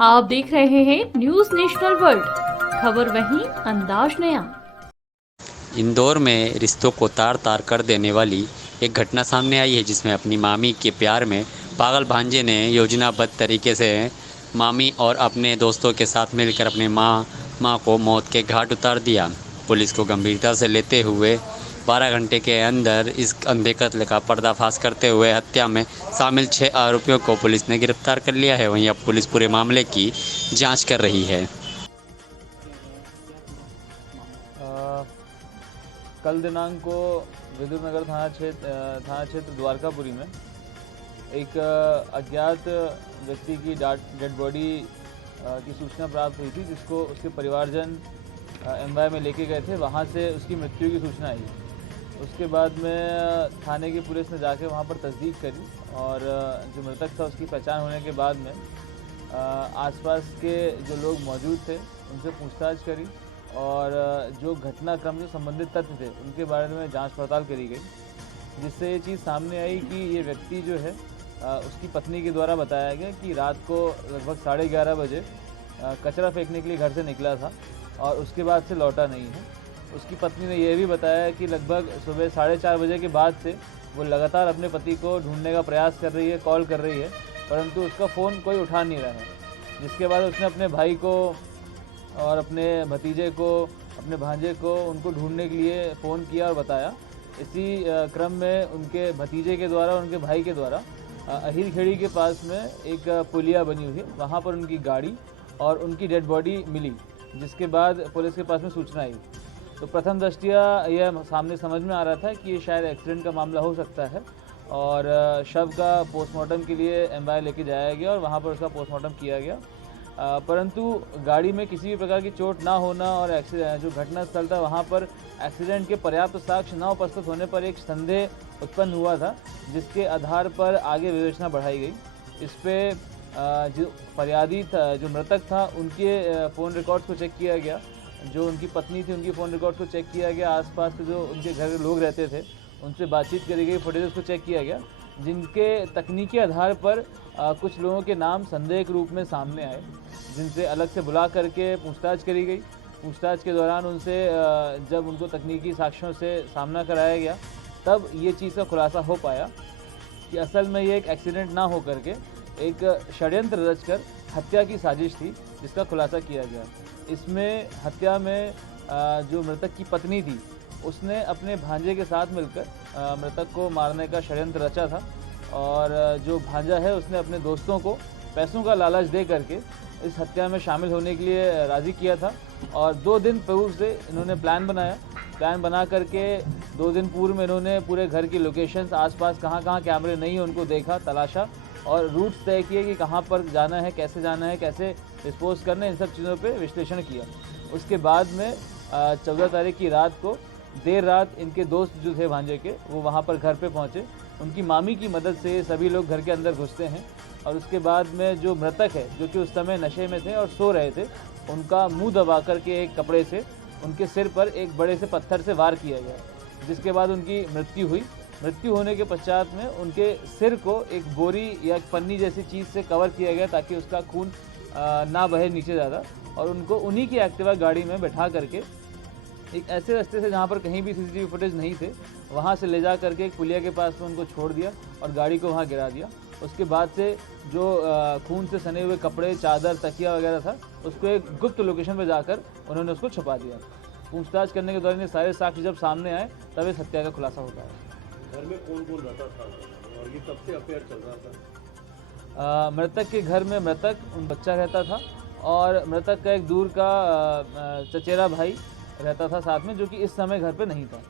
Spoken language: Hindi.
आप देख रहे हैं न्यूज नेशनल वर्ल्ड, खबर वहीं अंदाज नया। इंदौर में रिश्तों को तार तार कर देने वाली एक घटना सामने आई है, जिसमें अपनी मामी के प्यार में पागल भांजे ने योजनाबद्ध तरीके से मामी और अपने दोस्तों के साथ मिलकर अपने माँ को मौत के घाट उतार दिया। पुलिस को गंभीरता से लेते हुए 12 घंटे के अंदर इस अंधे कत्ल का पर्दाफाश करते हुए हत्या में शामिल 6 आरोपियों को पुलिस ने गिरफ्तार कर लिया है। वहीं अब पुलिस पूरे मामले की जाँच कर रही है। कल दिनांक को विद्युत नगर थाना क्षेत्र द्वारकापुरी में एक अज्ञात व्यक्ति की डेड बॉडी की सूचना प्राप्त हुई थी, जिसको उसके परिवारजन एमवाई में लेके गए थे। वहाँ से उसकी मृत्यु की सूचना आई। उसके बाद में थाने की पुलिस ने जाके वहाँ पर तस्दीक करी और जो मृतक था उसकी पहचान होने के बाद में आसपास के जो लोग मौजूद थे उनसे पूछताछ करी और जो घटनाक्रम से संबंधित तथ्य थे उनके बारे में जांच पड़ताल करी गई, जिससे ये चीज़ सामने आई कि ये व्यक्ति जो है उसकी पत्नी के द्वारा बताया गया कि रात को लगभग 11:30 बजे कचरा फेंकने के लिए घर से निकला था और उसके बाद से लौटा नहीं है। उसकी पत्नी ने यह भी बताया कि लगभग सुबह 4:30 बजे के बाद से वो लगातार अपने पति को ढूंढने का प्रयास कर रही है, कॉल कर रही है, परंतु उसका फ़ोन कोई उठा नहीं रहा है। जिसके बाद उसने अपने भाई को और अपने भतीजे को, अपने भांजे को उनको ढूंढने के लिए फ़ोन किया और बताया। इसी क्रम में उनके भतीजे के द्वारा, उनके भाई के द्वारा अहिर खेड़ी के पास में एक पुलिया बनी हुई है, वहाँ पर उनकी गाड़ी और उनकी डेड बॉडी मिली, जिसके बाद पुलिस के पास में सूचना आई। तो प्रथम दृष्टया यह सामने समझ में आ रहा था कि ये शायद एक्सीडेंट का मामला हो सकता है और शव का पोस्टमार्टम के लिए एमवाई लेके जाया गया और वहाँ पर उसका पोस्टमार्टम किया गया। परंतु गाड़ी में किसी भी प्रकार की चोट ना होना और जो घटना स्थल था वहाँ पर एक्सीडेंट के पर्याप्त साक्ष्य न उपस्थित होने पर एक संदेह उत्पन्न हुआ था, जिसके आधार पर आगे विवेचना बढ़ाई गई। इस पे जो फरियादी था, जो मृतक था, उनके फ़ोन रिकॉर्ड्स को चेक किया गया। जो उनकी पत्नी थी उनकी फ़ोन रिकॉर्ड्स को चेक किया गया। आसपास के जो उनके घर के लोग रहते थे उनसे बातचीत करी गई, फुटेज को चेक किया गया, जिनके तकनीकी आधार पर कुछ लोगों के नाम संदेह के रूप में सामने आए, जिनसे अलग से बुला करके पूछताछ करी गई। पूछताछ के दौरान उनसे जब उनको तकनीकी साक्ष्यों से सामना कराया गया, तब ये चीज़ का खुलासा हो पाया कि असल में ये एक एक्सीडेंट ना हो करके एक षड्यंत्र रचकर हत्या की साजिश थी, जिसका खुलासा किया गया। इसमें हत्या में जो मृतक की पत्नी थी उसने अपने भांजे के साथ मिलकर मृतक को मारने का षड्यंत्र रचा था और जो भांजा है उसने अपने दोस्तों को पैसों का लालच दे करके इस हत्या में शामिल होने के लिए राज़ी किया था और 2 दिन पूर्व से इन्होंने प्लान बना करके 2 दिन पूर्व में इन्होंने पूरे घर की लोकेशंस, आसपास कहाँ कहाँ कैमरे नहीं है उनको देखा, तलाशा और रूट्स तय किए कि कहाँ पर जाना है, कैसे डिस्पोज करना है, इन सब चीज़ों पे विश्लेषण किया। उसके बाद में 14 तारीख की रात को देर रात इनके दोस्त जो थे भांजे के, वो वहाँ पर घर पे पहुँचे। उनकी मामी की मदद से सभी लोग घर के अंदर घुसते हैं और उसके बाद में जो मृतक है, जो कि उस समय नशे में थे और सो रहे थे, उनका मुंह दबा करके एक कपड़े से उनके सिर पर एक बड़े से पत्थर से वार किया गया, जिसके बाद उनकी मृत्यु हुई। मृत्यु होने के पश्चात में उनके सिर को एक बोरी या पन्नी जैसी चीज़ से कवर किया गया ताकि उसका खून ना बहे नीचे ज़्यादा, और उनको उन्हीं की एक्टिवा गाड़ी में बैठा करके एक ऐसे रास्ते से जहाँ पर कहीं भी सीसीटीवी फुटेज नहीं थे, वहाँ से ले जा करके एक पुलिया के पास में उनको छोड़ दिया और गाड़ी को वहाँ गिरा दिया। उसके बाद से जो खून से सने हुए कपड़े, चादर, तकिया वगैरह था, उसको एक गुप्त लोकेशन पर जाकर उन्होंने उसको छुपा दिया। पूछताछ करने के दौरान ये सारे साक्ष्य जब सामने आए तब इस हत्या का खुलासा होता है। घर में कौन रहता था और ये कब से अफेयर चल रहा था? मृतक के घर में मृतक बच्चा रहता था और मृतक का एक दूर का चचेरा भाई रहता था साथ में, जो कि इस समय घर पे नहीं था।